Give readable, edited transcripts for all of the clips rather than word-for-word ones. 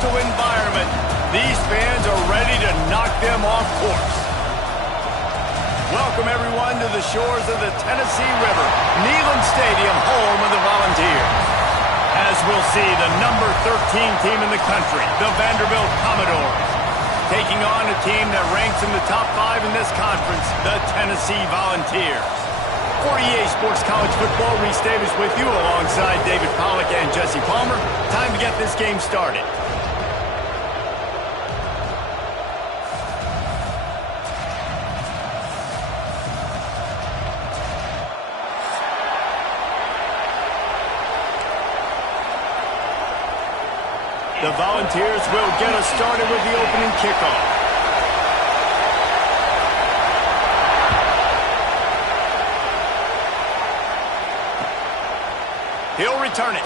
hostile environment. These fans are ready to knock them off course. Welcome, everyone, to the shores of the Tennessee River, Neyland Stadium, home of the Volunteers. As we'll see, the number 13 team in the country, the Vanderbilt Commodores, taking on a team that ranks in the top 5 in this conference, the Tennessee Volunteers. For EA Sports College Football, Reese Davis with you alongside David Pollack and Jesse Palmer. Time to get this game started. The Volunteers will get us started with the opening kickoff. He'll return it.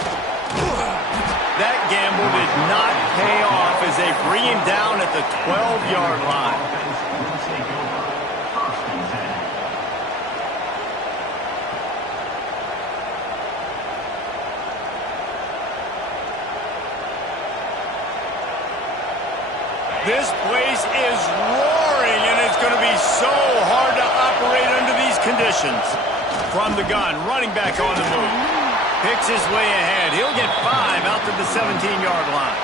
That gamble did not pay off as they bring him down at the 12-yard line. This place is roaring, and it's going to be so hard to operate under these conditions. From the gun, running back on the move. Picks his way ahead. He'll get 5 out to the 17-yard line.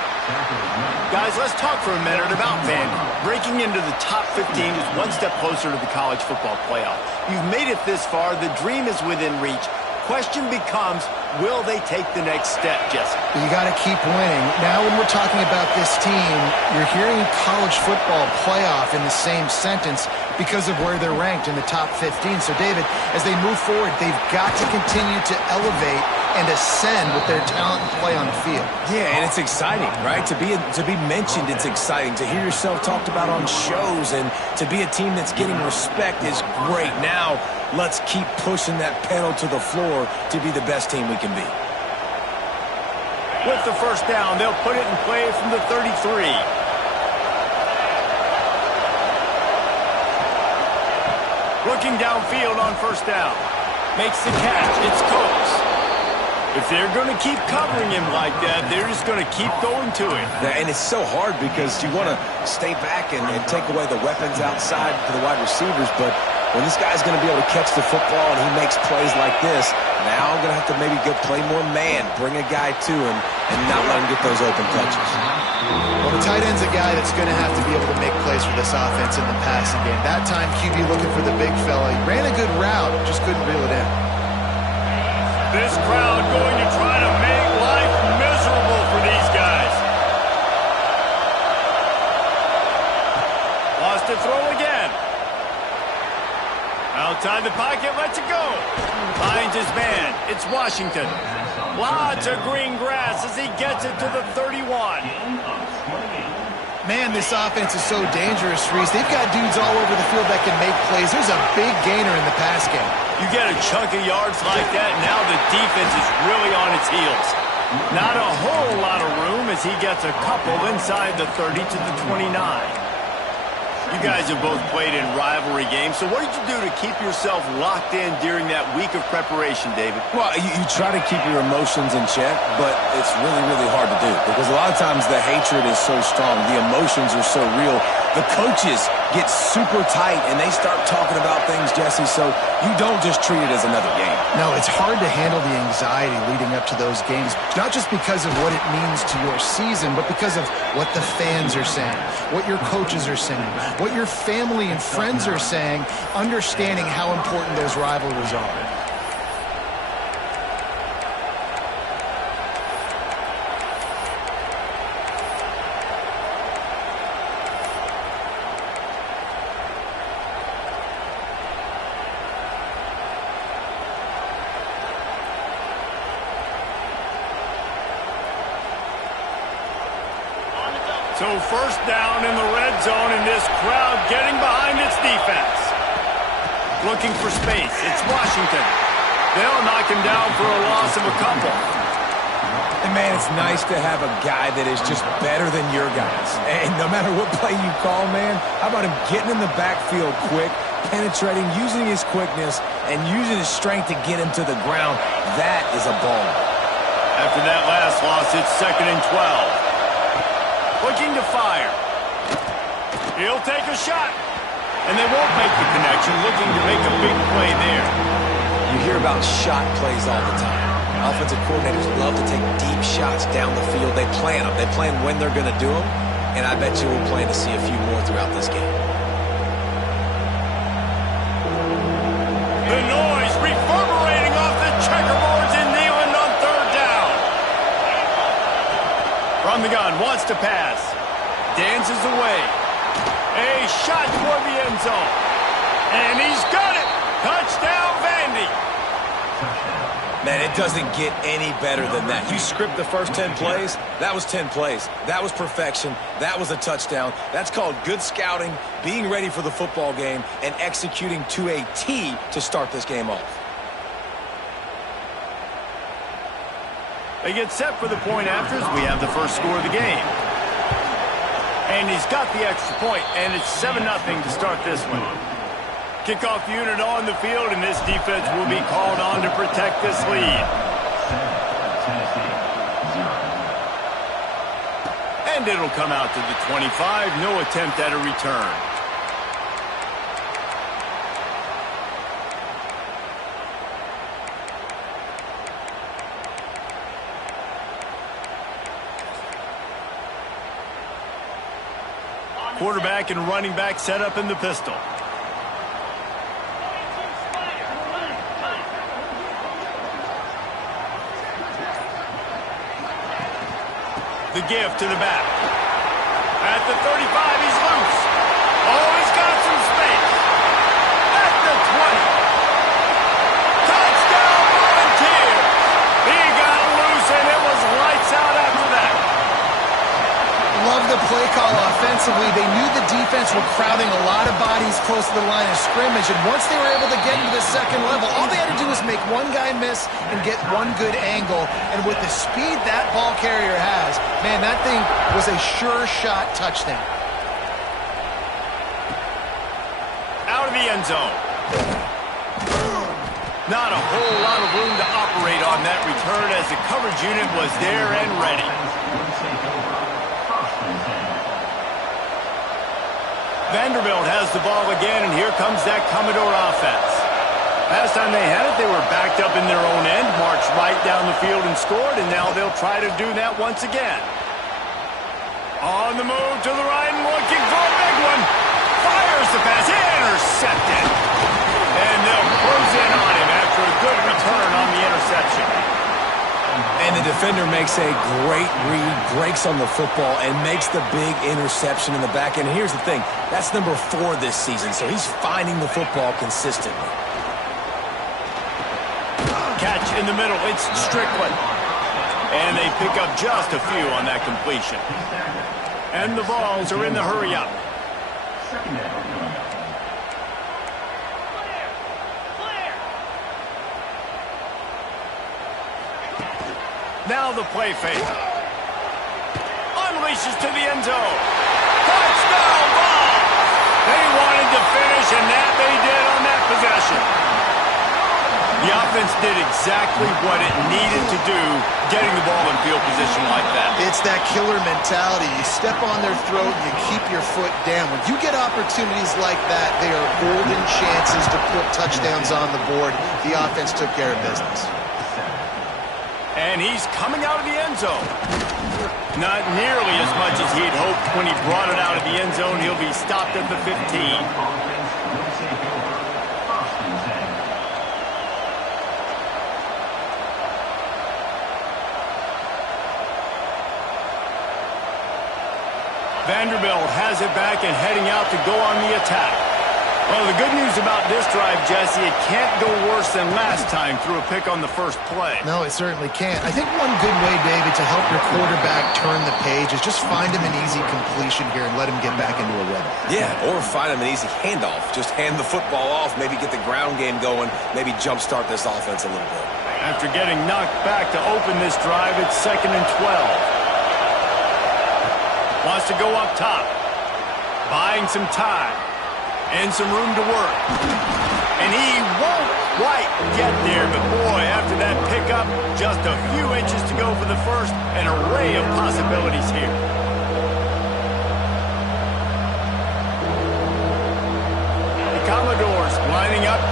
Guys, let's talk for a minute about Vandy. Breaking into the top 15 is one step closer to the college football playoff. You've made it this far. The dream is within reach. Question becomes, will they take the next step, Jesse? You got to keep winning. Now when we're talking about this team, you're hearing college football playoff in the same sentence because of where they're ranked in the top 15. So, David, as they move forward, they've got to continue to elevate and ascend with their talent and play on the field. Yeah, and it's exciting, right? To be mentioned, it's exciting. To hear yourself talked about on shows and to be a team that's getting respect is great. Now, let's keep pushing that pedal to the floor to be the best team we can be. With the first down, they'll put it in play from the 33. Looking downfield on first down. Makes the catch. It's close. If they're going to keep covering him like that, they're just going to keep going to him. And it's so hard because you want to stay back and take away the weapons outside for the wide receivers, but when this guy's going to be able to catch the football and he makes plays like this, now I'm going to have to maybe play more man, bring a guy to him, and not let him get those open touches. Well, the tight end's a guy that's going to have to be able to make plays for this offense in the passing game. That time, QB looking for the big fella. He ran a good route, just couldn't reel it in. This crowd going to try to make life miserable for these guys. Lost to throw again. Outside the pocket, lets it go. Finds his man. It's Washington. Lots of green grass as he gets it to the 31. Man, this offense is so dangerous, Reese. They've got dudes all over the field that can make plays. There's a big gainer in the pass game. You get a chunk of yards like that, now the defense is really on its heels. Not a whole lot of room as he gets a couple inside the 30 to the 29. You guys have both played in rivalry games, so what did you do to keep yourself locked in during that week of preparation, David? Well, you try to keep your emotions in check, but it's really, really hard to do because a lot of times the hatred is so strong, the emotions are so real. The coaches get super tight and they start talking about things, Jesse, so you don't just treat it as another game. No, it's hard to handle the anxiety leading up to those games, not just because of what it means to your season, but because of what the fans are saying, what your coaches are saying, what your family and friends are saying, understanding how important those rivalries are. So first down in the red zone, and this crowd getting behind its defense. Looking for space. It's Washington. They'll knock him down for a loss of a couple. And, man, it's nice to have a guy that is just better than your guys. And no matter what play you call, man, how about him getting in the backfield quick, penetrating, using his quickness, and using his strength to get him to the ground? That is a ball. After that last loss, it's 2nd and 12. Looking to fire. He'll take a shot. And they won't make the connection, looking to make a big play there. You hear about shot plays all the time. Offensive coordinators love to take deep shots down the field. They plan them. They plan when they're going to do them. And I bet you we'll plan to see a few more throughout this game. The noise reverberating off the checkerboards in Neyland on third down. From the gun, wants to pass. Dances away. A shot toward the end zone. And he's got it. Touchdown, Vandy. Man, it doesn't get any better than that. You script the first 10 plays, that was 10 plays. That was perfection. That was a touchdown. That's called good scouting, being ready for the football game, and executing to a T to start this game off. They get set for the point afters. We have the first score of the game. And he's got the extra point, and it's 7-0 to start this one. Kickoff unit on the field, and this defense will be called on to protect this lead. And it'll come out to the 25. No attempt at a return. Quarterback and running back set up in the pistol. The give to the back. At the 35, he's loose. Oh, he's got some space. At the 20. Touchdown, Volunteers. He got loose, and it was lights out after that. Love the play call offensively. They knew the defense were crowding a lot of bodies close to the line of scrimmage, and once they were able to get into the second level, all they had to do was make one guy miss and get one good angle. And with the speed that ball carrier has, man, that thing was a sure shot touchdown. Out of the end zone. Not a whole lot of room to operate on that return as the coverage unit was there and ready. Vanderbilt has the ball again, and here comes that Commodore offense. Last time they had it, they were backed up in their own end, marched right down the field and scored, and now they'll try to do that once again. On the move to the right and looking for a big one. Fires the pass, intercepted. And they'll close in on him after a good return on the interception. And the defender makes a great read, breaks on the football, and makes the big interception in the back end. Here's the thing, that's number 4 this season, so he's finding the football consistently. Catch in the middle, it's Strickland. And they pick up just a few on that completion. And the balls are in the hurry-up. Now the play fake. Unleashes to the end zone. Touchdown ball! They wanted to finish, and that they did on that possession. The offense did exactly what it needed to do, getting the ball in field position like that. It's that killer mentality. You step on their throat, you keep your foot down. When you get opportunities like that, they are golden chances to put touchdowns on the board. The offense took care of business. And he's coming out of the end zone. Not nearly as much as he'd hoped when he brought it out of the end zone. He'll be stopped at the 15. Vanderbilt has it back and heading out to go on the attack. Well, the good news about this drive, Jesse, it can't go worse than last time through a pick on the first play. No, it certainly can't. I think one good way, David, to help your quarterback turn the page is just find him an easy completion here and let him get back into a rhythm. Yeah, or find him an easy handoff. Just hand the football off, maybe get the ground game going, maybe jumpstart this offense a little bit. After getting knocked back to open this drive, it's 2nd and 12. Wants to go up top. Buying some time. And some room to work. And he won't quite get there, but boy, after that pickup, just a few inches to go for the first, an array of possibilities here.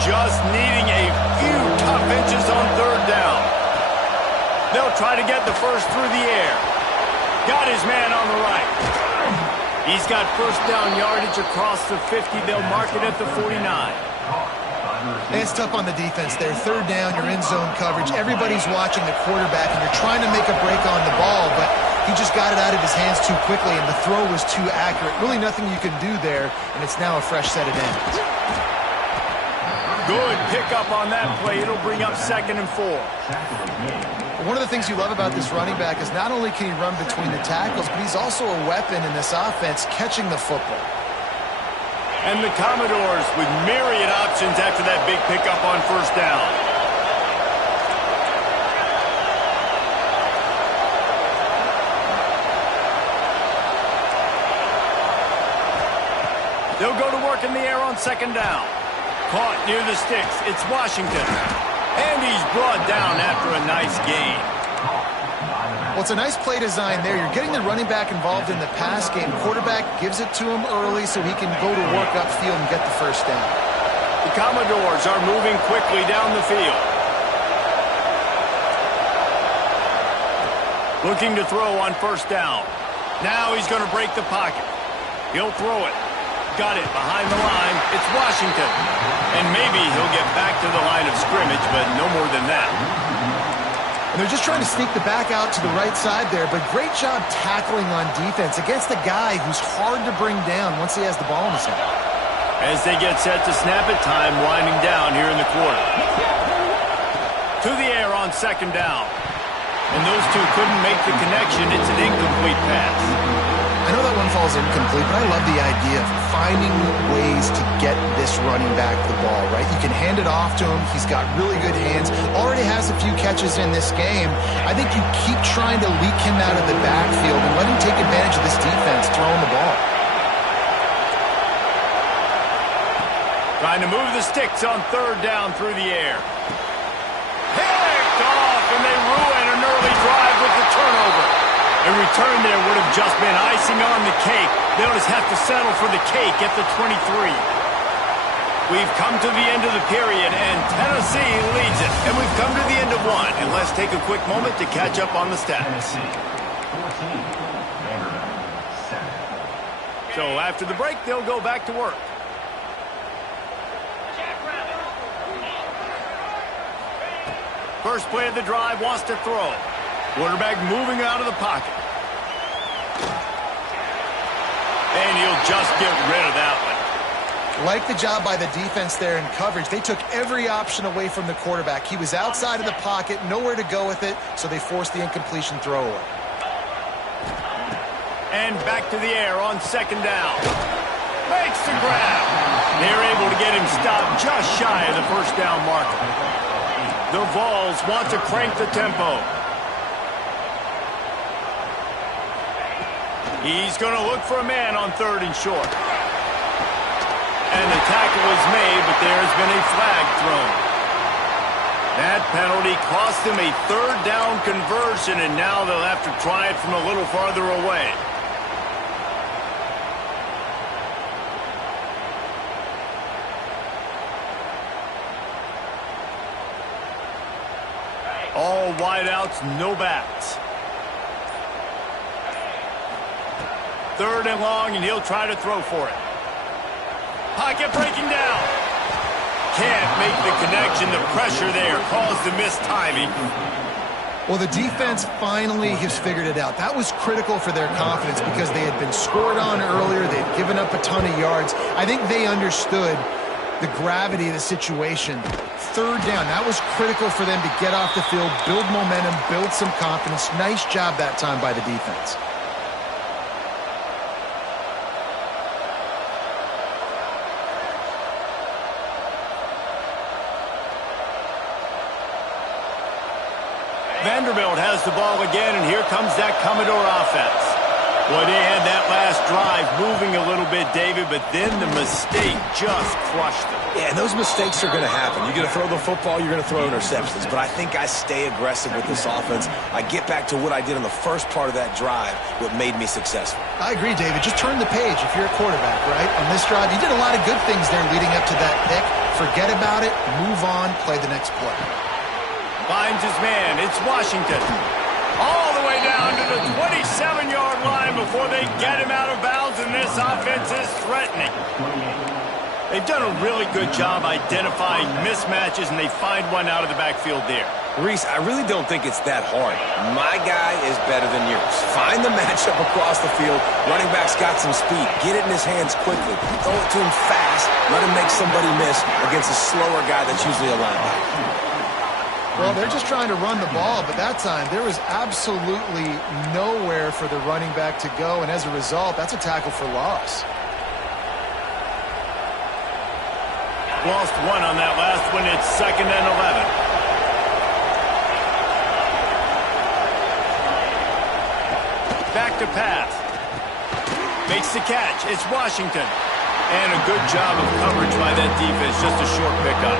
just needing a few tough inches on third down. They'll try to get the first through the air. Got his man on the right. He's got first down yardage across the 50. They'll mark it at the 49. And it's tough on the defense there. Third down, you're in zone coverage. Everybody's watching the quarterback, and you're trying to make a break on the ball, but he just got it out of his hands too quickly, and the throw was too accurate. Really nothing you can do there, and it's now a fresh set of downs. Good pickup on that play. It'll bring up 2nd and 4. One of the things you love about this running back is not only can he run between the tackles, but he's also a weapon in this offense catching the football. And the Commodores with myriad options after that big pickup on first down. They'll go to work in the air on 2nd down. Caught near the sticks. It's Washington. And he's brought down after a nice gain. Well, it's a nice play design there. You're getting the running back involved in the pass game. Quarterback gives it to him early so he can go to work upfield and get the first down. The Commodores are moving quickly down the field. Looking to throw on first down. Now he's going to break the pocket. He'll throw it. Got it behind the line. It's Washington. And maybe he'll get back to the line of scrimmage, but no more than that. And they're just trying to sneak the back out to the right side there, but great job tackling on defense against a guy who's hard to bring down once he has the ball in his hand. As they get set to snap it, time winding down here in the quarter. To the air on 2nd down. And those two couldn't make the connection. It's an incomplete pass. I know that one falls incomplete, but I love the idea of finding ways to get this running back the ball, right? You can hand it off to him. He's got really good hands. Already has a few catches in this game. I think you keep trying to leak him out of the backfield and let him take advantage of this defense throwing the ball. Trying to move the sticks on 3rd down through the air. Picked off, and they ruin an early drive with the turnover. A return there would have just been icing on the cake. They'll just have to settle for the cake at the 23. We've come to the end of the period, and Tennessee leads it. And we've come to the end of one. And let's take a quick moment to catch up on the stats. So after the break, they'll go back to work. First play of the drive, wants to throw. Quarterback moving out of the pocket. And he'll just get rid of that one. Like the job by the defense there in coverage. They took every option away from the quarterback. He was outside of the pocket, nowhere to go with it, so they forced the incompletion throw away. And back to the air on 2nd down. Makes the grab. They're able to get him stopped just shy of the first down marker. The Vols want to crank the tempo. He's going to look for a man on 3rd and short. And the tackle is made, but there has been a flag thrown. That penalty cost them a 3rd down conversion, and now they'll have to try it from a little farther away. All wideouts, no backs. 3rd and long, and he'll try to throw for it. Pocket breaking down. Can't make the connection. The pressure there caused the missed timing. Well, the defense finally has figured it out. That was critical for their confidence because they had been scored on earlier. They'd given up a ton of yards. I think they understood the gravity of the situation. 3rd down, that was critical for them to get off the field, build momentum, build some confidence. Nice job that time by the defense. Vanderbilt has the ball again, and here comes that Commodore offense. Boy, they had that last drive moving a little bit, David, but then the mistake just crushed them. Yeah, and those mistakes are going to happen. You're going to throw the football, you're going to throw interceptions. But I think I stay aggressive with this offense. I get back to what I did in the first part of that drive, what made me successful. I agree, David. Just turn the page if you're a quarterback, right? On this drive, you did a lot of good things there leading up to that pick. Forget about it, move on, play the next play. Finds his man. It's Washington. All the way down to the 27-yard line before they get him out of bounds, and this offense is threatening. They've done a really good job identifying mismatches, and they find one out of the backfield there. Reese, I really don't think it's that hard. My guy is better than yours. Find the matchup across the field. Running back's got some speed. Get it in his hands quickly. Throw it to him fast. Let him make somebody miss against a slower guy that's usually a linebacker. Well, they're just trying to run the ball, but that time there was absolutely nowhere for the running back to go, and as a result, that's a tackle for loss. Lost one on that last one. It's 2nd and 11. Back to pass. Makes the catch. It's Washington. And a good job of coverage by that defense. Just a short pickup.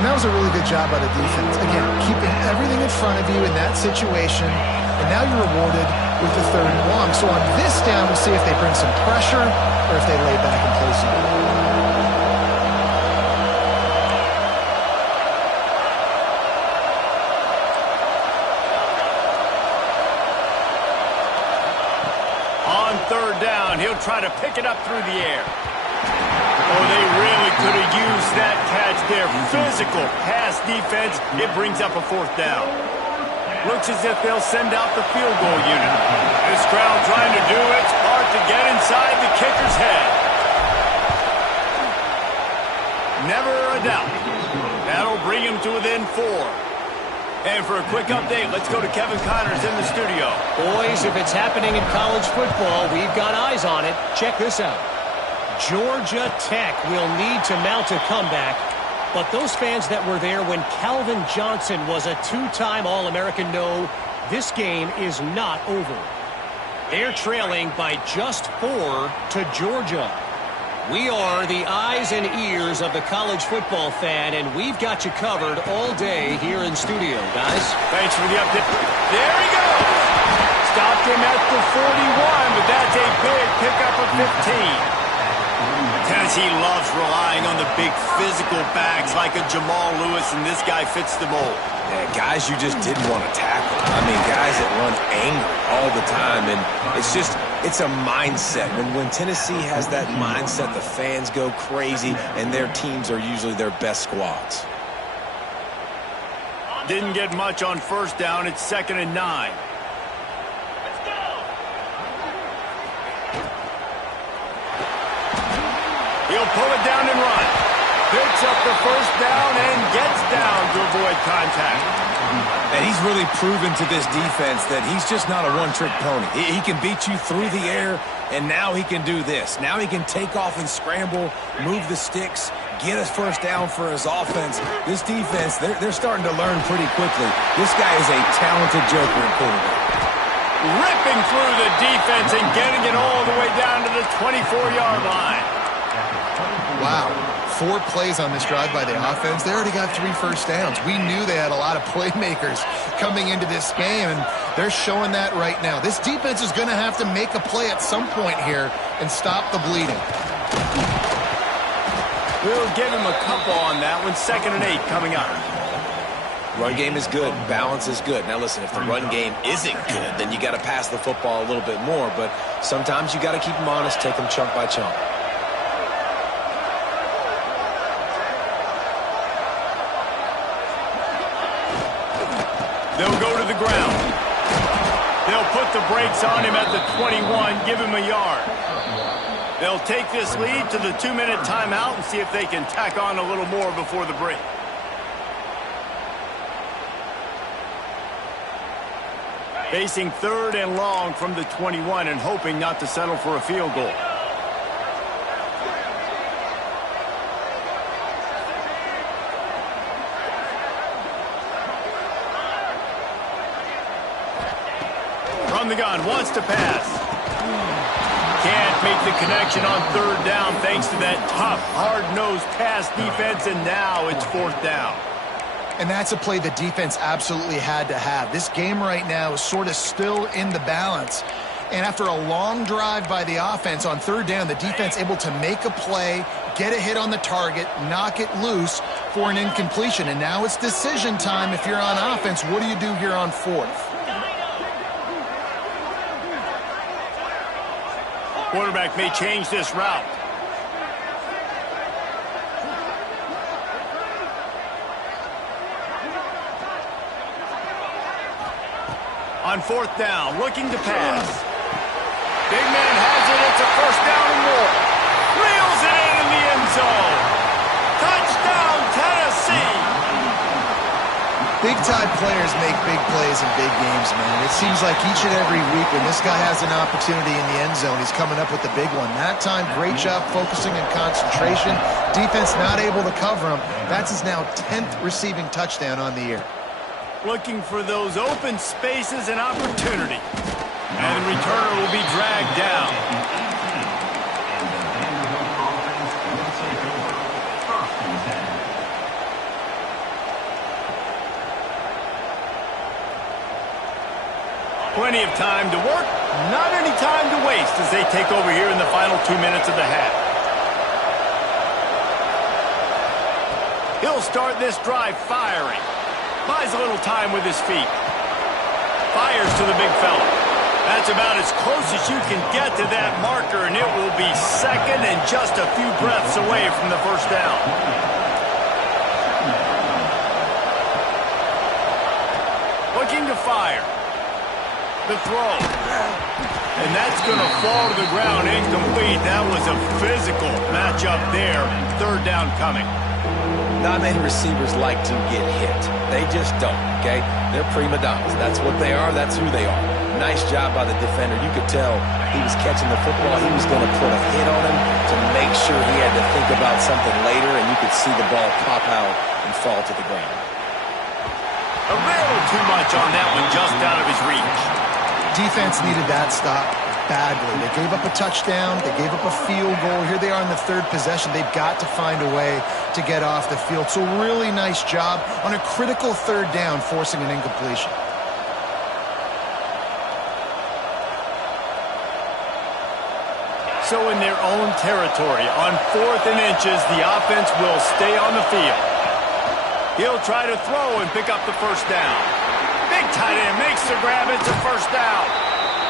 And that was a really good job by the defense. Again, keeping everything in front of you in that situation. And now you're rewarded with the 3rd and long. So on this down, we'll see if they bring some pressure or if they lay back and play some. On 3rd down, he'll try to pick it up through the air. Oh, they really could have used that catch there. Physical pass defense. It brings up a 4th down. Looks as if they'll send out the field goal unit. This crowd trying to do its part to get inside the kicker's head. Never a doubt. That'll bring him to within 4. And for a quick update, let's go to Kevin Connors in the studio. Boys, if it's happening in college football, we've got eyes on it. Check this out. Georgia Tech will need to mount a comeback, but those fans that were there when Calvin Johnson was a 2-time All-American know this game is not over. They're trailing by just 4 to Georgia. We are the eyes and ears of the college football fan, and we've got you covered all day here in studio, guys. Thanks for the update. There he goes. Stopped him at the 41, but that's a big pickup of 15. Tennessee loves relying on the big physical backs like a Jamal Lewis, and this guy fits the mold. Yeah, guys you just didn't want to tackle. I mean, guys that run angry all the time, and it's a mindset. When Tennessee has that mindset, the fans go crazy, and their teams are usually their best squads. Didn't get much on 1st down. It's 2nd and 9. He'll pull it down and run. Picks up the 1st down and gets down to avoid contact. And he's really proven to this defense that he's just not a one-trick pony. He can beat you through the air, and now he can do this. Now he can take off and scramble, move the sticks, get a 1st down for his offense. This defense, they're starting to learn pretty quickly. This guy is a talented joker at quarterback. Ripping through the defense and getting it all the way down to the 24-yard line. Wow. 4 plays on this drive by the offense. They already got 3 first downs. We knew they had a lot of playmakers coming into this game, and they're showing that right now. This defense is going to have to make a play at some point here and stop the bleeding. We'll give him a couple on that one. 2nd and 8 coming up. Run game is good. Balance is good. Now, listen, if the run game isn't good, then you got to pass the football a little bit more, but sometimes you got to keep them honest, take them chunk by chunk. They'll go to the ground. They'll put the brakes on him at the 21, give him a yard. They'll take this lead to the 2-minute timeout and see if they can tack on a little more before the break. Facing 3rd and long from the 21 and hoping not to settle for a field goal. From the gun, wants to pass. Can't make the connection on 3rd down thanks to that tough, hard-nosed pass defense, and now it's 4th down. And that's a play the defense absolutely had to have. This game right now is sort of still in the balance. And after a long drive by the offense on third down, the defense able to make a play, get a hit on the target, knock it loose for an incompletion. And now it's decision time if you're on offense. What do you do here on fourth? Quarterback may change this route. On fourth down, looking to pass. Big man has it. It's a first down and more. Reels it in the end zone. Touchdown, Tennessee. Big-time players make big plays in big games, man. It seems like each and every week when this guy has an opportunity in the end zone, he's coming up with the big one. That time, great job focusing and concentration. Defense not able to cover him. That's his now 10th receiving touchdown on the year. Looking for those open spaces and opportunity. And the returner will be dragged down. Plenty of time to work, not any time to waste as they take over here in the final 2 minutes of the half. He'll start this drive firing. Buys a little time with his feet. Fires to the big fella. That's about as close as you can get to that marker, and it will be second and just a few breaths away from the first down. Looking to fire. The throw. And that's going to fall to the ground incomplete. That was a physical matchup there. Third down coming. Not many receivers like to get hit. They just don't, okay? They're prima donnas. That's what they are. That's who they are. Nice job by the defender. You could tell he was catching the football. He was going to put a hit on him to make sure he had to think about something later, and you could see the ball pop out and fall to the ground. A little too much on that one, just out of his reach. Defense needed that stop badly. They gave up a touchdown. They gave up a field goal. Here they are in the third possession. They've got to find a way to get off the field. So really nice job on a critical third down, forcing an incompletion. So in their own territory, on 4th and inches, the offense will stay on the field. He'll try to throw and pick up the first down. Big tight end makes the grab. It's a first down.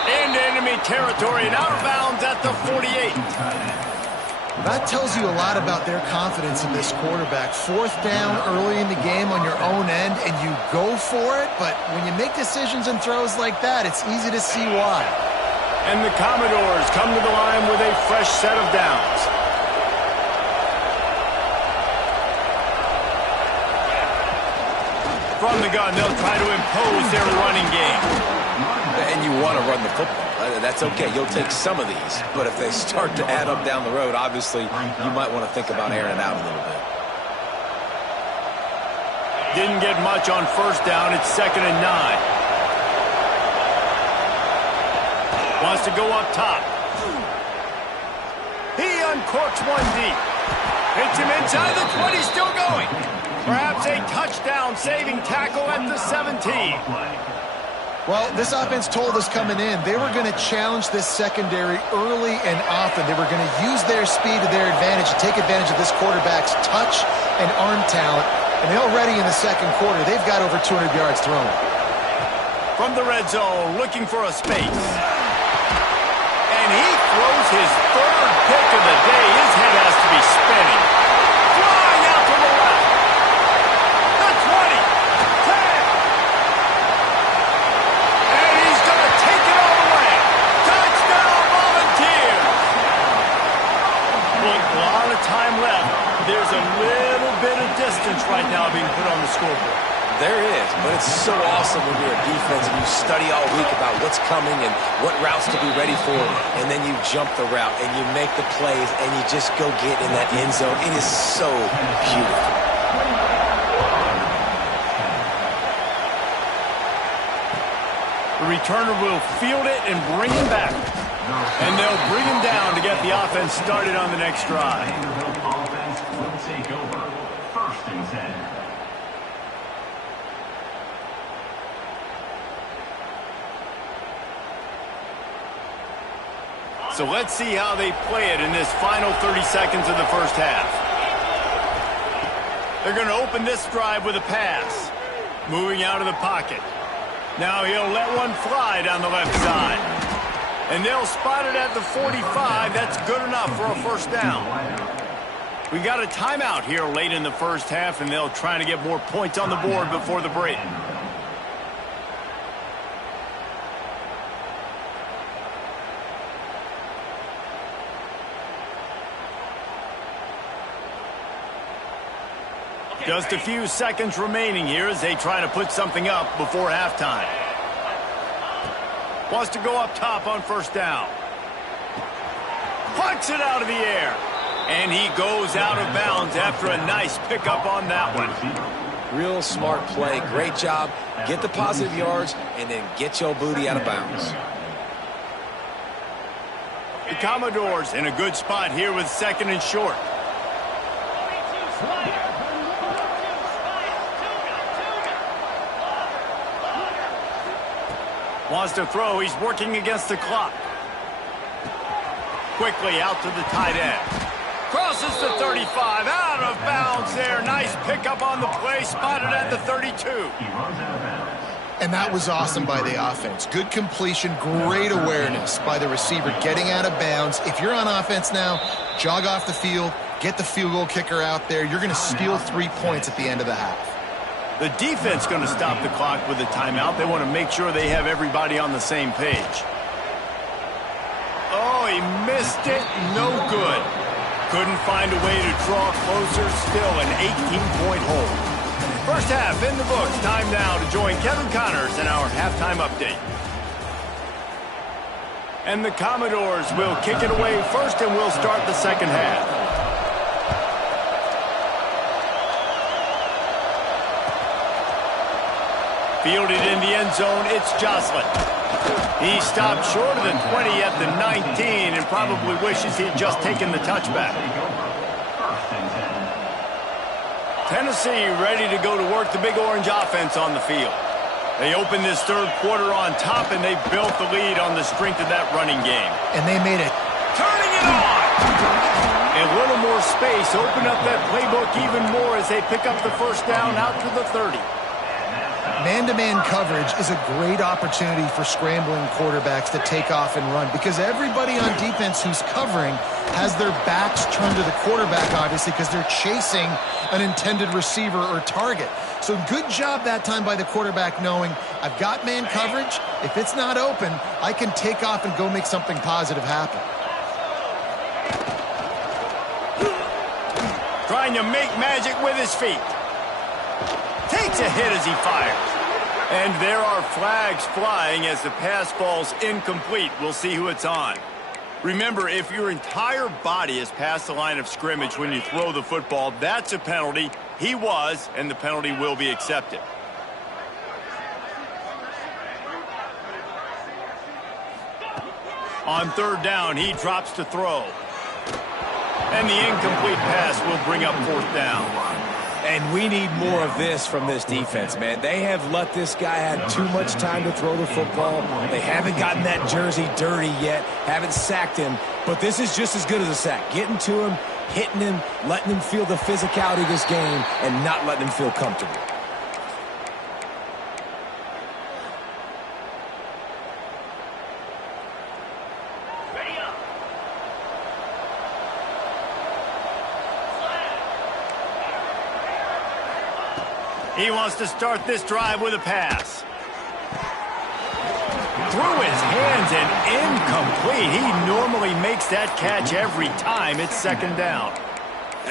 Into enemy territory and out of bounds at the 48. That tells you a lot about their confidence in this quarterback. Fourth down early in the game on your own end, and you go for it. But when you make decisions and throws like that, it's easy to see why. And the Commodores come to the line with a fresh set of downs. From the gun, they'll try to impose their running game. And you want to run the football. That's okay. You'll take some of these. But if they start to add up down the road, obviously, you might want to think about airing it out a little bit. Didn't get much on first down. It's 2nd and 9. Wants to go up top. He uncorks one deep. Hits him inside the 20, still going. Perhaps a touchdown-saving tackle at the 17. Well, this offense told us coming in they were going to challenge this secondary early and often. They were going to use their speed to their advantage to take advantage of this quarterback's touch and arm talent. And already in the second quarter, they've got over 200 yards thrown. From the red zone, looking for a space. And he throws his third pick of the day. His head has to be spinning. Flying out to the left. The 20. 10. And he's going to take it all the way. Touchdown, Volunteers. Look, a lot of time left. There's a little bit of distance right now being put on the scoreboard. There is, but it's so awesome when you're a defense and you study all week about what's coming and what routes to be ready for, and then you jump the route and you make the plays and you just go get in that end zone. It is so beautiful. The returner will field it and bring him back. And they'll bring him down to get the offense started on the next drive. Offense will take over. 1st and 10. So let's see how they play it in this final 30 seconds of the first half. They're going to open this drive with a pass. Moving out of the pocket. Now he'll let one fly down the left side. And they'll spot it at the 45. That's good enough for a first down. We got a timeout here late in the first half, and they'll try to get more points on the board before the break. Just a few seconds remaining here as they try to put something up before halftime. Wants to go up top on first down. Punts it out of the air. And he goes out of bounds after a nice pickup on that one. Real smart play. Great job. Get the positive yards and then get your booty out of bounds. The Commodores in a good spot here with second and short. Wants to throw. He's working against the clock. Quickly out to the tight end. Crosses the 35. Out of bounds there. Nice pickup on the play. Spotted at the 32. And that was awesome by the offense. Good completion, great awareness by the receiver getting out of bounds. If you're on offense now, jog off the field, get the field goal kicker out there. You're going to steal 3 points at the end of the half. The defense going to stop the clock with a timeout. They want to make sure they have everybody on the same page. Oh, he missed it. No good. Couldn't find a way to draw closer. Still an 18-point hold. First half in the books. Time now to join Kevin Connors in our halftime update. And the Commodores will kick it away first, and we'll start the second half. Fielded in the end zone, it's Jocelyn. He stopped short of the 20 at the 19 and probably wishes he'd just taken the touchback. Tennessee ready to go to work the Big Orange offense on the field. They opened this third quarter on top, and they built the lead on the strength of that running game. And they made it. Turning it on! A little more space, open up that playbook even more as they pick up the first down out to the 30. Man-to-man coverage is a great opportunity for scrambling quarterbacks to take off and run because everybody on defense who's covering has their backs turned to the quarterback, obviously, because they're chasing an intended receiver or target. So good job that time by the quarterback knowing I've got man coverage. If it's not open, I can take off and go make something positive happen. Trying to make magic with his feet. Takes a hit as he fires. And there are flags flying as the pass falls incomplete. We'll see who it's on. Remember, if your entire body is past the line of scrimmage when you throw the football, that's a penalty. He was, and the penalty will be accepted. On third down, he drops to throw. And the incomplete pass will bring up fourth down. And we need more of this from this defense, man. They have let this guy have too much time to throw the football. They haven't gotten that jersey dirty yet, haven't sacked him. But this is just as good as a sack. Getting to him, hitting him, letting him feel the physicality of this game, and not letting him feel comfortable. He wants to start this drive with a pass. Through his hands and incomplete. He normally makes that catch every time. It's second down.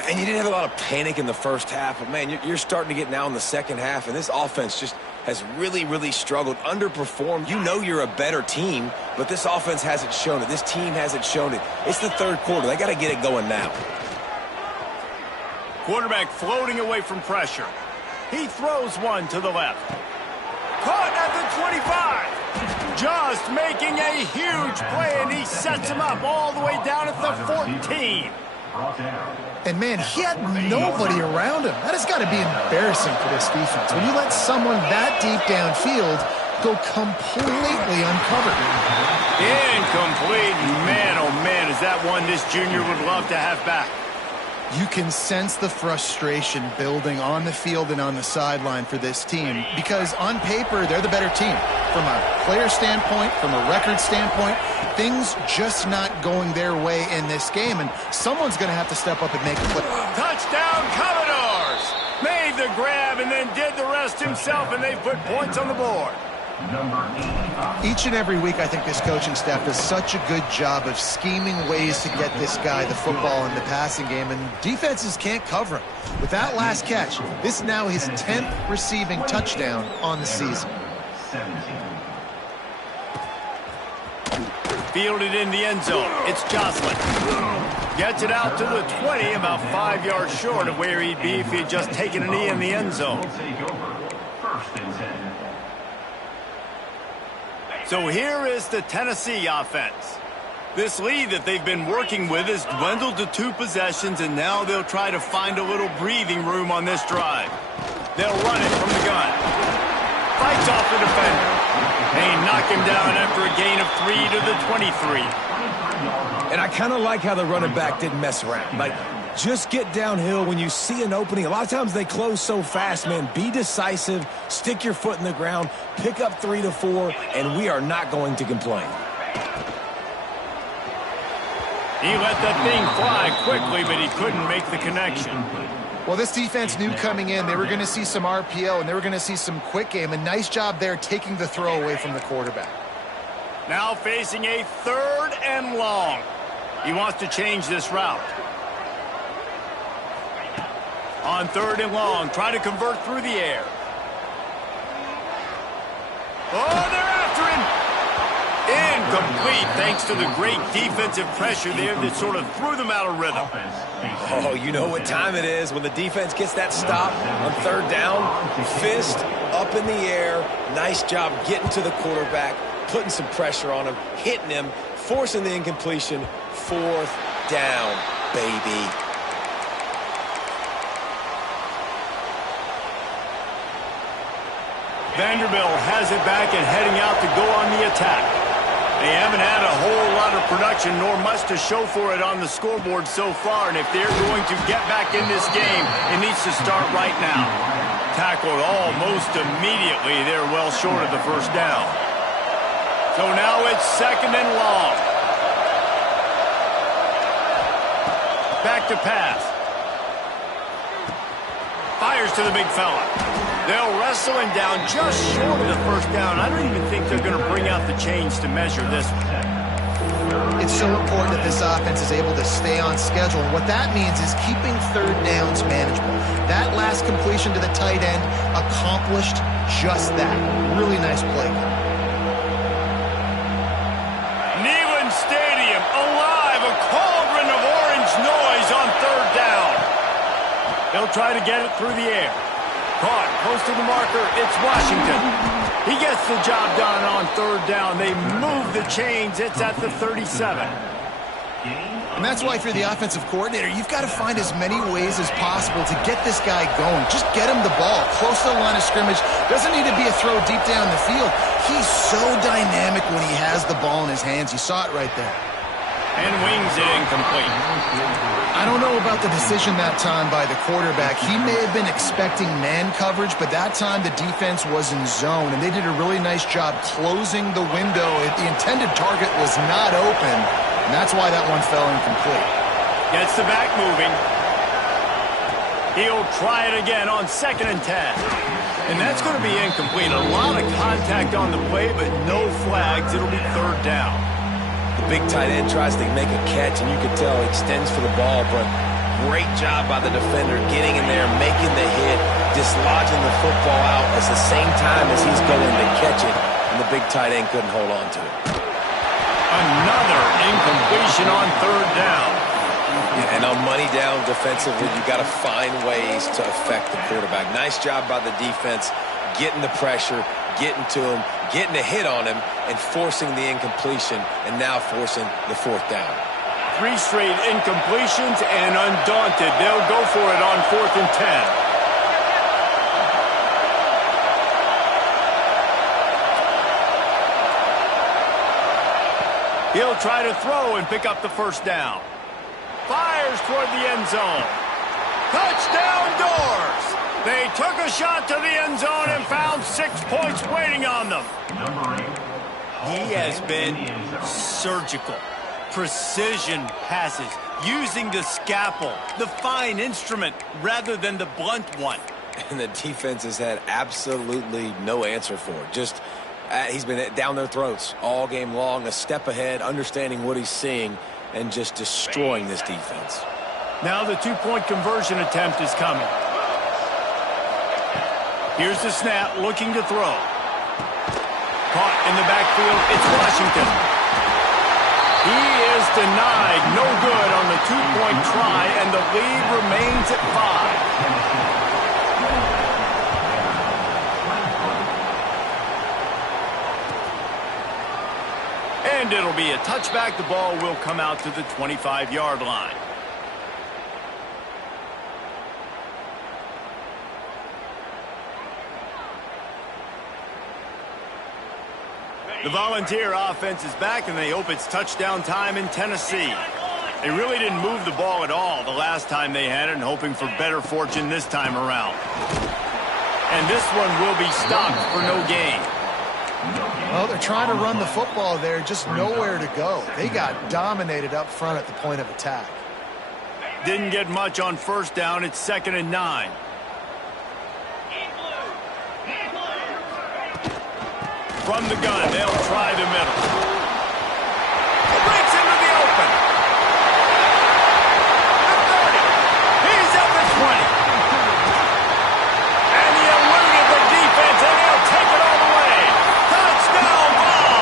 And you didn't have a lot of panic in the first half, but, man, you're starting to get now in the second half, and this offense just has really, really struggled, underperformed. You know you're a better team, but this offense hasn't shown it. This team hasn't shown it. It's the third quarter. They got to get it going now. Quarterback floating away from pressure. He throws one to the left. Caught at the 25. Just making a huge play, and he sets him up all the way down at the 14. And, man, he had nobody around him. That has got to be embarrassing for this defense. When you let someone that deep downfield go completely uncovered. Incomplete. Man, oh, is that one this junior would love to have back. You can sense the frustration building on the field and on the sideline for this team because on paper, they're the better team. From a player standpoint, from a record standpoint, things just not going their way in this game, and someone's going to have to step up and make a play. Touchdown, Commodores! Made the grab and then did the rest himself, and they put points on the board. Each and every week, I think this coaching staff does such a good job of scheming ways to get this guy the football in the passing game, and defenses can't cover him. With that last catch, this is now his 10th receiving touchdown on the season. Fielded in the end zone. It's Jocelyn. Gets it out to the 20, about 5 yards short of where he'd be if he had just taken a knee in the end zone. So here is the Tennessee offense. This lead that they've been working with has dwindled to 2 possessions, and now they'll try to find a little breathing room on this drive. They'll run it from the gun. Fights off the defender. They knock him down after a gain of 3 to the 23. And I kind of like how the running back didn't mess around. Like, just get downhill when you see an opening. A lot of times they close so fast, man. Be decisive, stick your foot in the ground, pick up 3 to 4, and we are not going to complain. He let that thing fly quickly, but he couldn't make the connection. Well, this defense knew coming in they were going to see some RPO and they were going to see some quick game. A nice job there taking the throw away from the quarterback. Now facing a 3rd and long. He wants to change this route. On 3rd and long, try to convert through the air. Oh, they're after him. Incomplete, thanks to the great defensive pressure there that sort of threw them out of rhythm. Oh, you know what time it is when the defense gets that stop on 3rd down. Fist up in the air. Nice job getting to the quarterback, putting some pressure on him, hitting him, forcing the incompletion. 4th down, baby. Vanderbilt has it back and heading out to go on the attack. They haven't had a whole lot of production nor much to show for it on the scoreboard so far, and if they're going to get back in this game, it needs to start right now. Tackled almost immediately. They're well short of the 1st down. So now it's 2nd and long. Back to pass. Fires to the big fella. They'll wrestle him down just short of the 1st down. I don't even think they're going to bring out the chains to measure this one. It's so important that this offense is able to stay on schedule. And what that means is keeping 3rd downs manageable. That last completion to the tight end accomplished just that. Really nice play. Neyland Stadium alive, a cauldron of orange noise on 3rd down. They'll try to get it through the air. Caught close to the marker. It's Washington. He gets the job done on 3rd down. They move the chains. It's at the 37. And that's why if you're the offensive coordinator, you've got to find as many ways as possible to get this guy going. Just get him the ball close to the line of scrimmage. Doesn't need to be a throw deep down the field. He's so dynamic when he has the ball in his hands. You saw it right there. And wings it incomplete. I don't know about the decision that time by the quarterback. He may have been expecting man coverage, but that time the defense was in zone, and they did a really nice job closing the window. The intended target was not open, and that's why that one fell incomplete. Gets the back moving. He'll try it again on 2nd and 10. And that's going to be incomplete. A lot of contact on the play, but no flags. It'll be 3rd down. The big tight end tries to make a catch, and you can tell he extends for the ball, but great job by the defender getting in there, making the hit, dislodging the football out at the same time as he's going to catch it, and the big tight end couldn't hold on to it. Another incompletion on 3rd down. Yeah, and on money down defensively, you got to find ways to affect the quarterback. Nice job by the defense, getting the pressure, getting to him, getting a hit on him, and forcing the incompletion, and now forcing the 4th down. 3 straight incompletions, and undaunted, they'll go for it on 4th and 10. He'll try to throw and pick up the first down. Fires toward the end zone. Touchdown Doors! They took a shot to the end zone and found 6 points waiting on them. He has been surgical. Precision passes, using the scalpel, the fine instrument, rather than the blunt one. And the defense has had absolutely no answer for it. Just, he's been down their throats all game long, a step ahead, understanding what he's seeing, and just destroying this defense. Now the 2-point conversion attempt is coming. Here's the snap, looking to throw. Caught in the backfield, it's Washington. He is denied, no good on the 2-point try, and the lead remains at 5. And it'll be a touchback. The ball will come out to the 25-yard line. The Volunteer offense is back, and they hope it's touchdown time in Tennessee. They really didn't move the ball at all the last time they had it, and hoping for better fortune this time around. And this one will be stopped for no gain. Well, they're trying to run the football there, just nowhere to go. They got dominated up front at the point of attack. Didn't get much on first down. It's 2nd and 9. From the gun, they'll try the middle. Breaks into the open. The 30. He's up at 20. And he eluded the defense, and he'll take it all the way. Touchdown ball.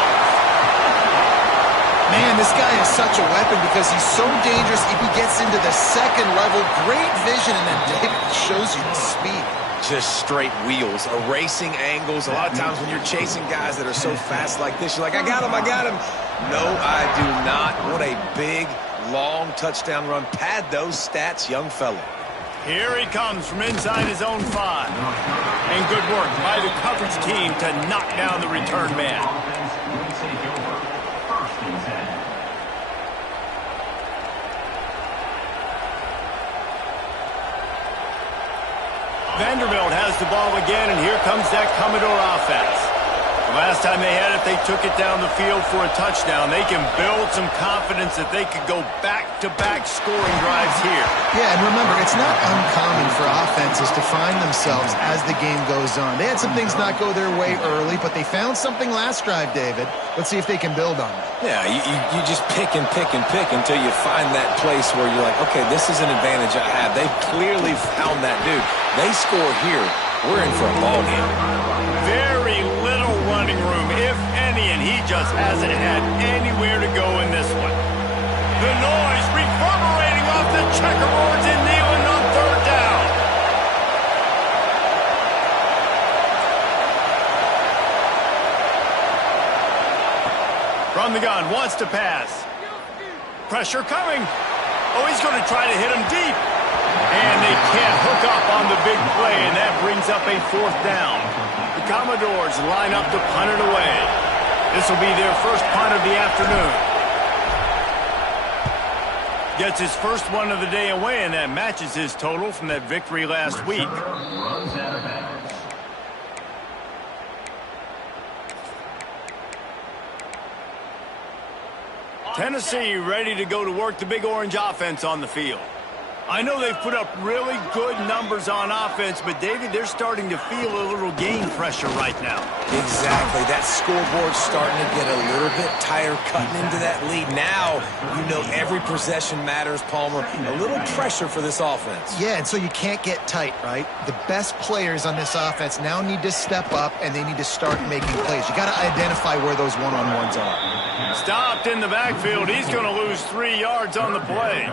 Man, this guy is such a weapon because he's so dangerous. If he gets into the second level, great vision, and then David shows you the speed. Just straight wheels, erasing angles. A lot of times when you're chasing guys that are so fast like this, you're like, I got him. No, I do not. What a big, long touchdown run. Pad those stats, young fella. Here he comes from inside his own 5. And good work by the coverage team to knock down the return man. Vanderbilt has the ball again, and here comes that Commodore offense. The last time they had it, they took it down the field for a touchdown. They can build some confidence that they could go back-to-back scoring drives here. Yeah, and remember, it's not uncommon for offenses to find themselves as the game goes on. They had some things not go their way early, but they found something last drive, David. Let's see if they can build on it. Yeah, you just pick and pick and pick until you find that place where you're like, okay, this is an advantage I have. They've clearly found that dude. They score here, we're in for a ball game. Very little running room, if any, and he just hasn't had anywhere to go in this one. The noise reverberating off the checkerboards in Neyland on 3rd down. From the gun, wants to pass. Pressure coming. Oh, he's going to try to hit him deep. And they can't hook up on the big play, and that brings up a 4th down. The Commodores line up to punt it away. This will be their first punt of the afternoon. Gets his first one of the day away, and that matches his total from that victory last week. Tennessee ready to go to work the Big Orange offense on the field. I know they've put up really good numbers on offense, but, David, they're starting to feel a little game pressure right now. Exactly. That scoreboard's starting to get a little bit tighter, cutting into that lead. Now, you know every possession matters, Palmer. A little pressure for this offense. Yeah, and so you can't get tight, right? The best players on this offense now need to step up, and they need to start making plays. You got to identify where those one-on-ones are. Stopped in the backfield. He's going to lose 3 yards on the play.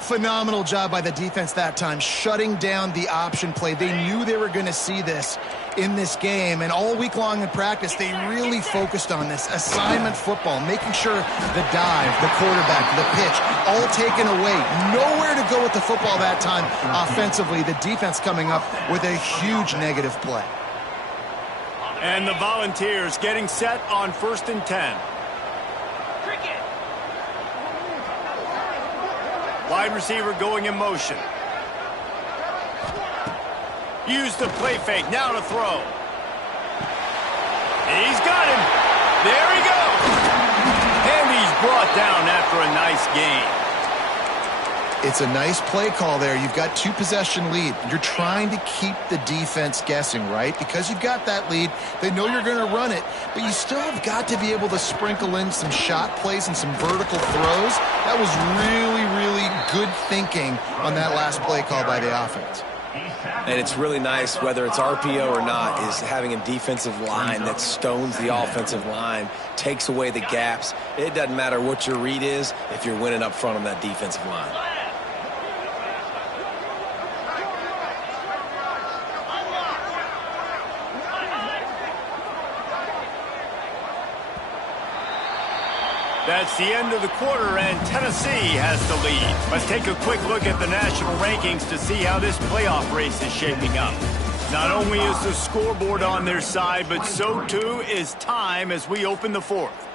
Phenomenal job by the defense that time, shutting down the option play. They knew they were going to see this in this game, and all week long in practice, they really focused on this assignment football, making sure the dive, the quarterback, the pitch, all taken away. Nowhere to go with the football that time offensively. The defense coming up with a huge negative play. And the Volunteers getting set on 1st and 10. Wide receiver going in motion. Use the play fake. Now to throw. He's got him. There he goes. And he's brought down after a nice gain. It's a nice play call there. You've got 2-possession lead. You're trying to keep the defense guessing, right? Because you've got that lead, they know you're going to run it, but you still have got to be able to sprinkle in some shot plays and some vertical throws. That was really, really good thinking on that last play call by the offense. And it's really nice, whether it's RPO or not, is having a defensive line that stones the offensive line, takes away the gaps. It doesn't matter what your read is if you're winning up front on that defensive line. That's the end of the quarter, and Tennessee has the lead. Let's take a quick look at the national rankings to see how this playoff race is shaping up. Not only is the scoreboard on their side, but so too is time as we open the fourth.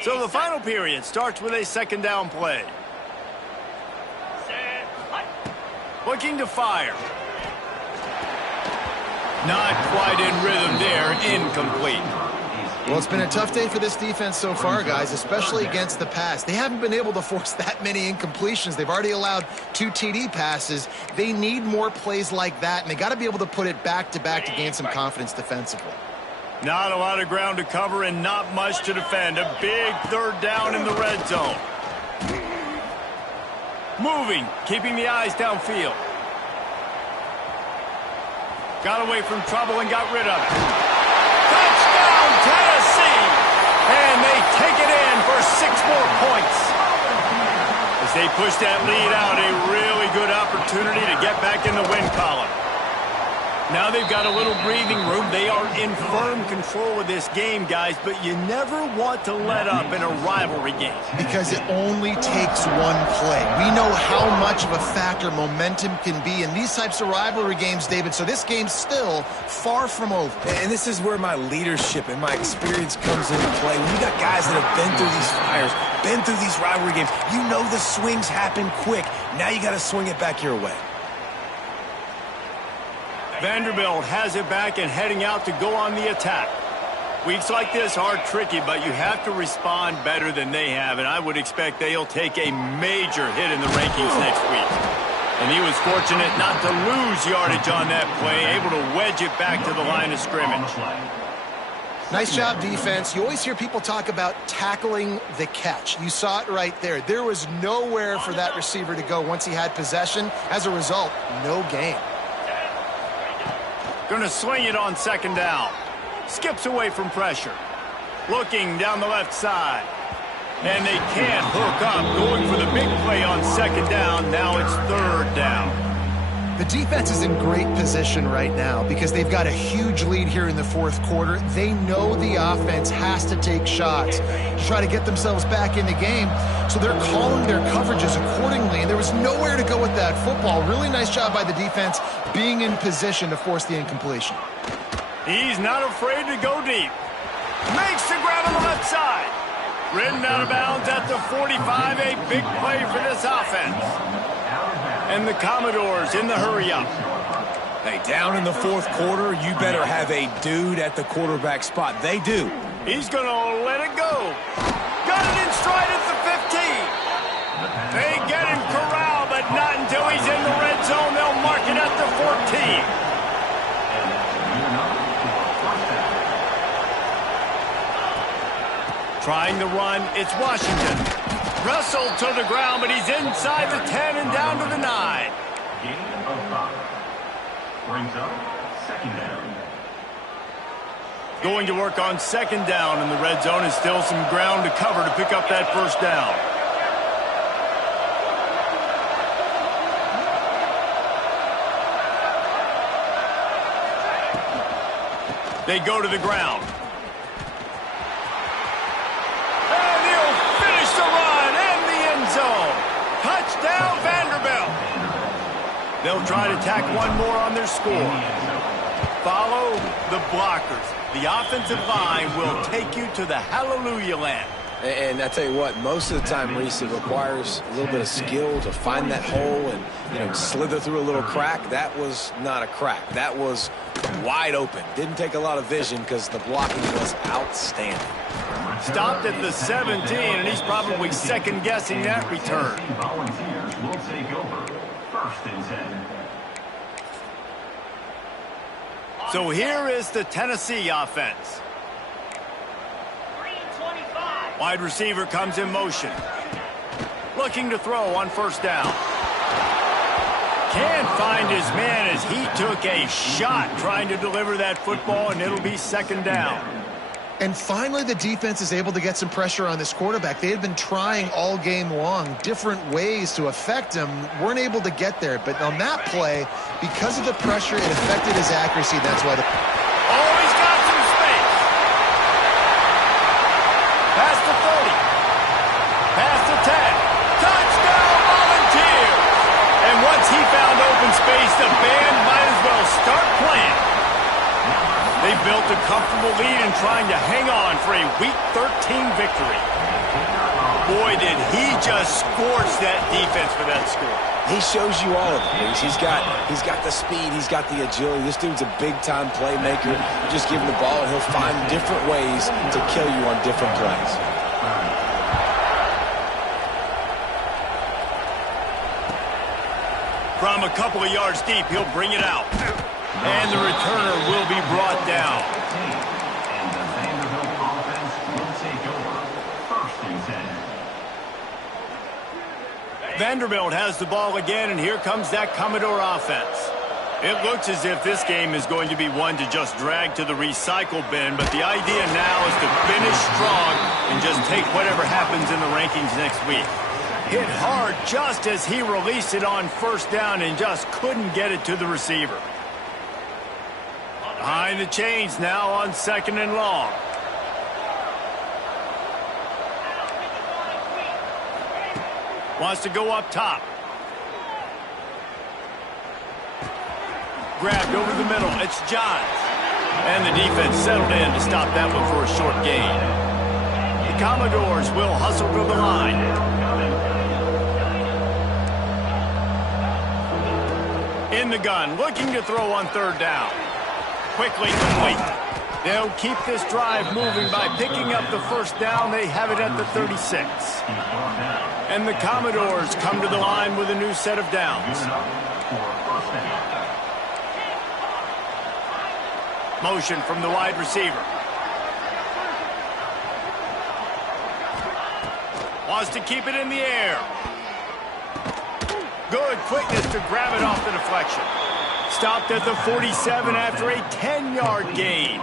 So the final period starts with a second down play. Looking to fire. Not quite in rhythm there, incomplete. Well, it's been a tough day for this defense so far, guys, especially against the pass. They haven't been able to force that many incompletions. They've already allowed 2 TD passes. They need more plays like that, and they got to be able to put it back-to-back to gain some confidence defensively. Not a lot of ground to cover and not much to defend. A big third down in the red zone. Moving, keeping the eyes downfield. Got away from trouble and got rid of it. Touchdown, Tennessee! And they take it in for 6 more points. As they push that lead out, a really good opportunity to get back in the win column. Now they've got a little breathing room. They are in firm control of this game, guys, but you never want to let up in a rivalry game. Because it only takes one play. We know how much of a factor momentum can be in these types of rivalry games, David, so this game's still far from over. And this is where my leadership and my experience comes into play. When you got guys that have been through these fires, been through these rivalry games, you know the swings happen quick. Now you got to swing it back your way. Vanderbilt has it back and heading out to go on the attack. Weeks like this are tricky, but you have to respond better than they have, and I would expect they'll take a major hit in the rankings next week. And he was fortunate not to lose yardage on that play, able to wedge it back to the line of scrimmage. Nice job, defense. You always hear people talk about tackling the catch. You saw it right there. There was nowhere for that receiver to go once he had possession. As a result, no gain. Going to swing it on second down. Skips away from pressure. Looking down the left side. And they can't hook up. Going for the big play on second down. Now it's third down. The defense is in great position right now because they've got a huge lead here in the fourth quarter. They know the offense has to take shots to try to get themselves back in the game. So they're calling their coverages accordingly, and there was nowhere to go with that football. Really nice job by the defense being in position to force the incompletion. He's not afraid to go deep. Makes the grab on the left side. Ridden out of bounds at the 45. A big play for this offense. And the Commodores in the hurry-up. Hey, down in the fourth quarter, you better have a dude at the quarterback spot. They do. He's going to let it go. Got it in stride at the 15. They get him corralled, but not until he's in the red zone. They'll mark it at the 14. Trying the run, it's Washington. Wrestled to the ground, but he's inside the 10 and down to the 9. Gain of 5. Brings up second down. Going to work on second down in the red zone, and still some ground to cover to pick up that first down. They go to the ground. And he'll finish the run in the end zone. Touchdown, Vanderbilt. They'll try to tack one more on their score. Follow the blockers. The offensive line will take you to the hallelujah land. And I tell you what, most of the time, Reese, it requires a little bit of skill to find that hole and, you know, slither through a little crack. That was not a crack. That was wide open. Didn't take a lot of vision because the blocking was outstanding. Stopped at the 17, and he's probably second-guessing that return. Volunteers will take over. 1st and 10. So here is the Tennessee offense. Wide receiver comes in motion. Looking to throw on 1st down. Can't find his man as he took a shot trying to deliver that football, and it'll be 2nd down. And finally, the defense is able to get some pressure on this quarterback. They had been trying all game long, different ways to affect him, weren't able to get there. But on that play, because of the pressure, it affected his accuracy. That's why the... Oh, he's got some space. Past the 30. Past the 10. Touchdown, Volunteers. And once he found open space, the band might as well start playing. They built a comfortable lead and trying to hang on for a Week 13 victory. Boy, did he just scorch that defense for that score. He shows you all of it, Reese. He's got the speed. He's got the agility. This dude's a big-time playmaker. You just give him the ball, and he'll find different ways to kill you on different plays. From a couple of yards deep, he'll bring it out. And the returner will be brought down. And the Vanderbilt offense will take over. 1st and 10. Vanderbilt has the ball again, and here comes that Commodore offense. It looks as if this game is going to be one to just drag to the recycle bin, but the idea now is to finish strong and just take whatever happens in the rankings next week. Hit hard just as he released it on 1st down and just couldn't get it to the receiver. Behind the chains now on 2nd and long. Wants to go up top. Grabbed over the middle. It's Johns. And the defense settled in to stop that one for a short gain. The Commodores will hustle to the line. In the gun, looking to throw on 3rd down. Quickly complete. They'll keep this drive moving by picking up the 1st down. They have it at the 36. And the Commodores come to the line with a new set of downs. Motion from the wide receiver. Wants to keep it in the air. Good quickness to grab it off the deflection. Stopped at the 47 after a 10-yard gain.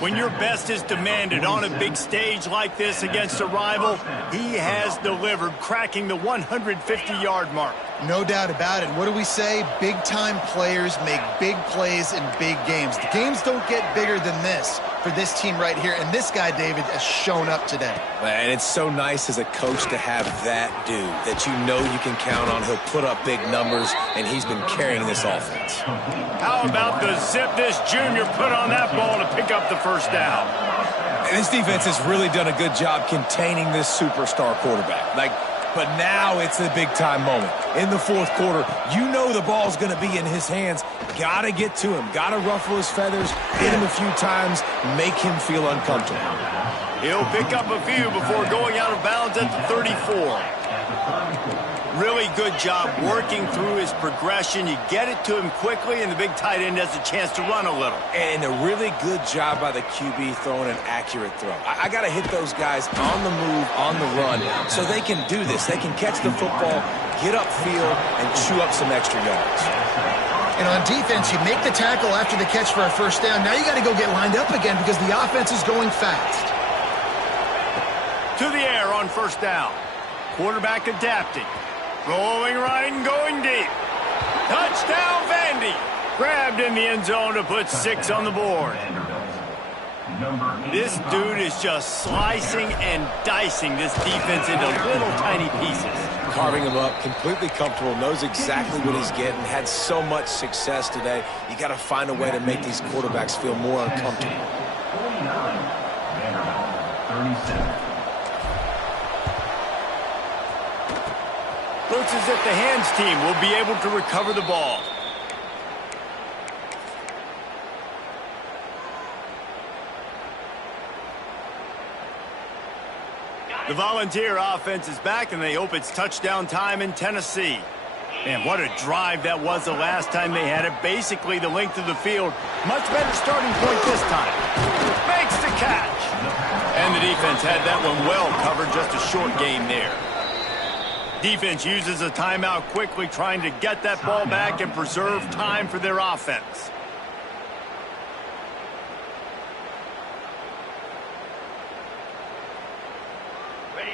When your best is demanded on a big stage like this against a rival, he has delivered, cracking the 150-yard mark. No doubt about it. What do we say? Big-time players make big plays in big games. The games don't get bigger than this for this team right here, and this guy, David, has shown up today. And it's so nice as a coach to have that dude that you know you can count on. He'll put up big numbers, and he's been carrying this offense. How about the zip this junior put on that ball to pick up the 1st down? And this defense has really done a good job containing this superstar quarterback. But now it's the big-time moment. In the 4th quarter, you know the ball's going to be in his hands. Got to get to him. Got to ruffle his feathers, hit him a few times, make him feel uncomfortable. He'll pick up a few before going out of bounds at the 34. Really good job working through his progression. You get it to him quickly, and the big tight end has a chance to run a little. And a really good job by the QB throwing an accurate throw. I got to hit those guys on the move, on the run, so they can do this. They can catch the football, get upfield, and chew up some extra yards. And on defense, you make the tackle after the catch for a 1st down. Now you got to go get lined up again because the offense is going fast. To the air on 1st down. Quarterback adapting. Rolling right and going deep. Touchdown, Vandy. Grabbed in the end zone to put 6 on the board. This dude is just slicing and dicing this defense into little tiny pieces. Carving him up, completely comfortable, knows exactly what he's getting, had so much success today. You got to find a way to make these quarterbacks feel more uncomfortable. 37. Looks as if the hands team will be able to recover the ball. The Volunteer offense is back, and they hope it's touchdown time in Tennessee. And what a drive that was the last time they had it. Basically the length of the field. Much better starting point this time. Makes the catch. And the defense had that one well covered. Just a short game there. Defense uses a timeout quickly, trying to get that ball back and preserve time for their offense.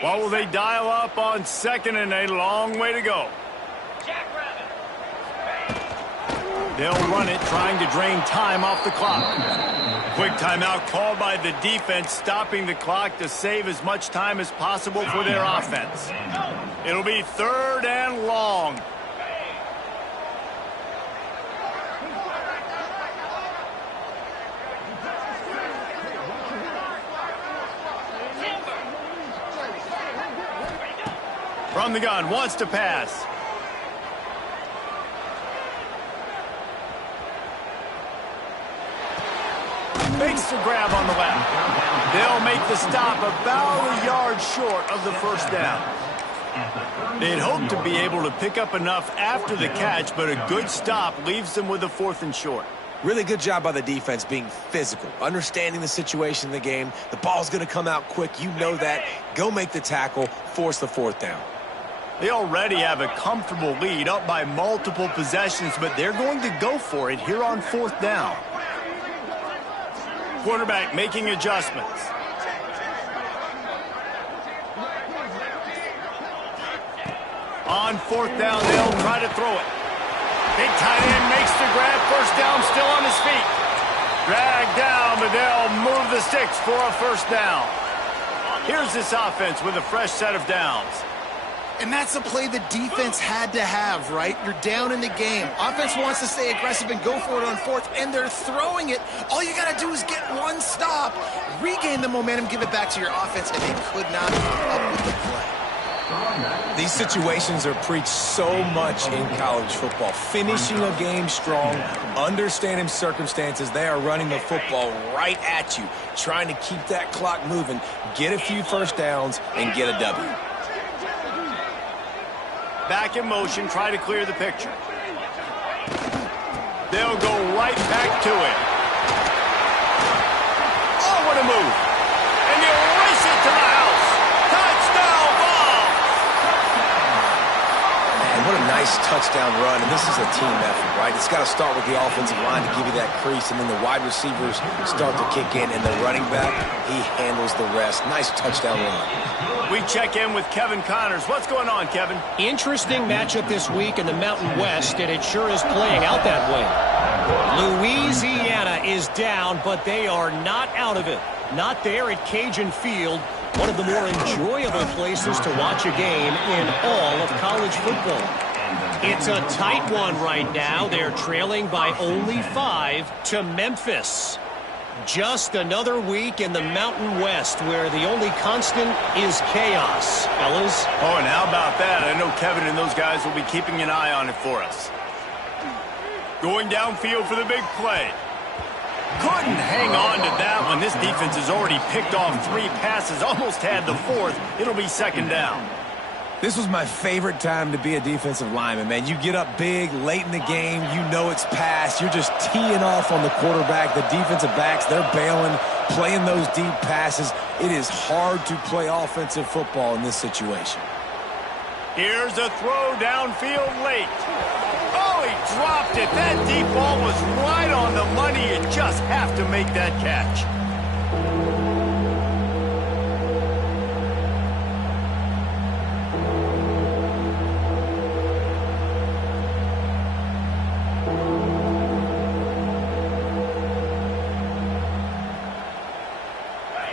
What will they dial up on second and a long way to go? They'll run it, trying to drain time off the clock. Quick timeout called by the defense, stopping the clock to save as much time as possible for their offense. It'll be third and long. From the gun, wants to pass. Makes the grab on the left. They'll make the stop about a yard short of the first down. They'd hope to be able to pick up enough after the catch, but a good stop leaves them with a 4th and short. Really good job by the defense being physical, understanding the situation in the game. The ball's going to come out quick. You know that. Go make the tackle, force the 4th down. They already have a comfortable lead, up by multiple possessions, but they're going to go for it here on 4th down. Quarterback making adjustments. On 4th down, they'll try to throw it. Big tight end makes the grab. First down, still on his feet. Dragged down, but they'll move the sticks for a first down. Here's this offense with a fresh set of downs. And that's a play the defense had to have, right? You're down in the game. Offense wants to stay aggressive and go for it on 4th, and they're throwing it. All you got to do is get one stop, regain the momentum, give it back to your offense, and they could not keep up with the play. These situations are preached so much in college football. Finishing a game strong, understanding circumstances. They are running the football right at you, trying to keep that clock moving, get a few first downs, and get a W. Back in motion, try to clear the picture. They'll go right back to it. Oh, what a move. And they'll race it to the house. Touchdown ball. Man, what a nice touchdown run. And this is a team effort, right? It's got to start with the offensive line to give you that crease, and then the wide receivers start to kick in, and the running back, he handles the rest. Nice touchdown run. We check in with Kevin Connors. What's going on, Kevin? Interesting matchup this week in the Mountain West, and it sure is playing out that way. Louisiana is down, but they are not out of it. Not there at Cajun Field, one of the more enjoyable places to watch a game in all of college football. It's a tight one right now. They're trailing by only 5 to Memphis. Just another week in the Mountain West where the only constant is chaos, fellas. Oh, and how about that? I know Kevin and those guys will be keeping an eye on it for us. Going downfield for the big play. Couldn't hang on to that one. This defense has already picked off 3 passes, almost had the 4th. It'll be 2nd down. This was my favorite time to be a defensive lineman, man. You get up big, late in the game, you know it's past. You're just teeing off on the quarterback. The defensive backs, they're bailing, playing those deep passes. It is hard to play offensive football in this situation. Here's a throw downfield late. Oh, he dropped it. That deep ball was right on the money. You just have to make that catch.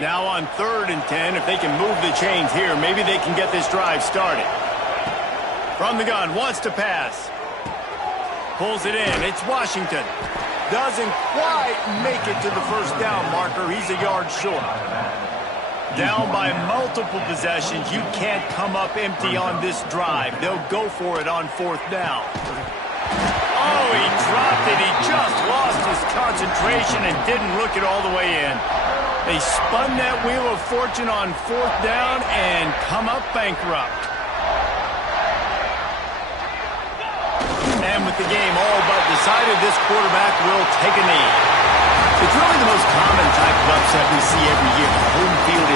Now on 3rd and 10, if they can move the chains here, maybe they can get this drive started. From the gun, wants to pass. Pulls it in. It's Washington. Doesn't quite make it to the first down marker. He's a yard short. Down by multiple possessions, you can't come up empty on this drive. They'll go for it on 4th down. Oh, he dropped it. He just lost his concentration and didn't look it all the way in. They spun that wheel of fortune on 4th down and come up bankrupt. And with the game all but decided, this quarterback will take a knee. It's really the most common type of upset we see every year. Home field